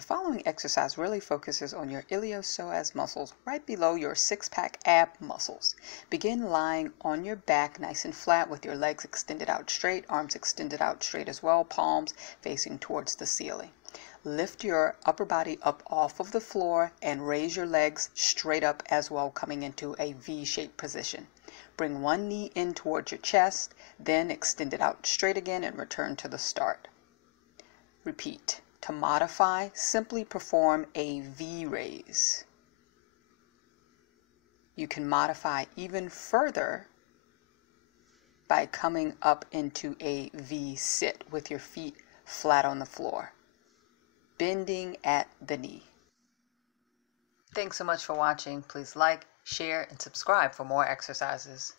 The following exercise really focuses on your iliopsoas muscles right below your six-pack ab muscles. Begin lying on your back nice and flat with your legs extended out straight, arms extended out straight as well, palms facing towards the ceiling. Lift your upper body up off of the floor and raise your legs straight up as well, coming into a V-shaped position. Bring one knee in towards your chest, then extend it out straight again and return to the start. Repeat. To modify, simply perform a V-raise. You can modify even further by coming up into a V-sit with your feet flat on the floor, bending at the knee. Thanks so much for watching. Please like, share, and subscribe for more exercises.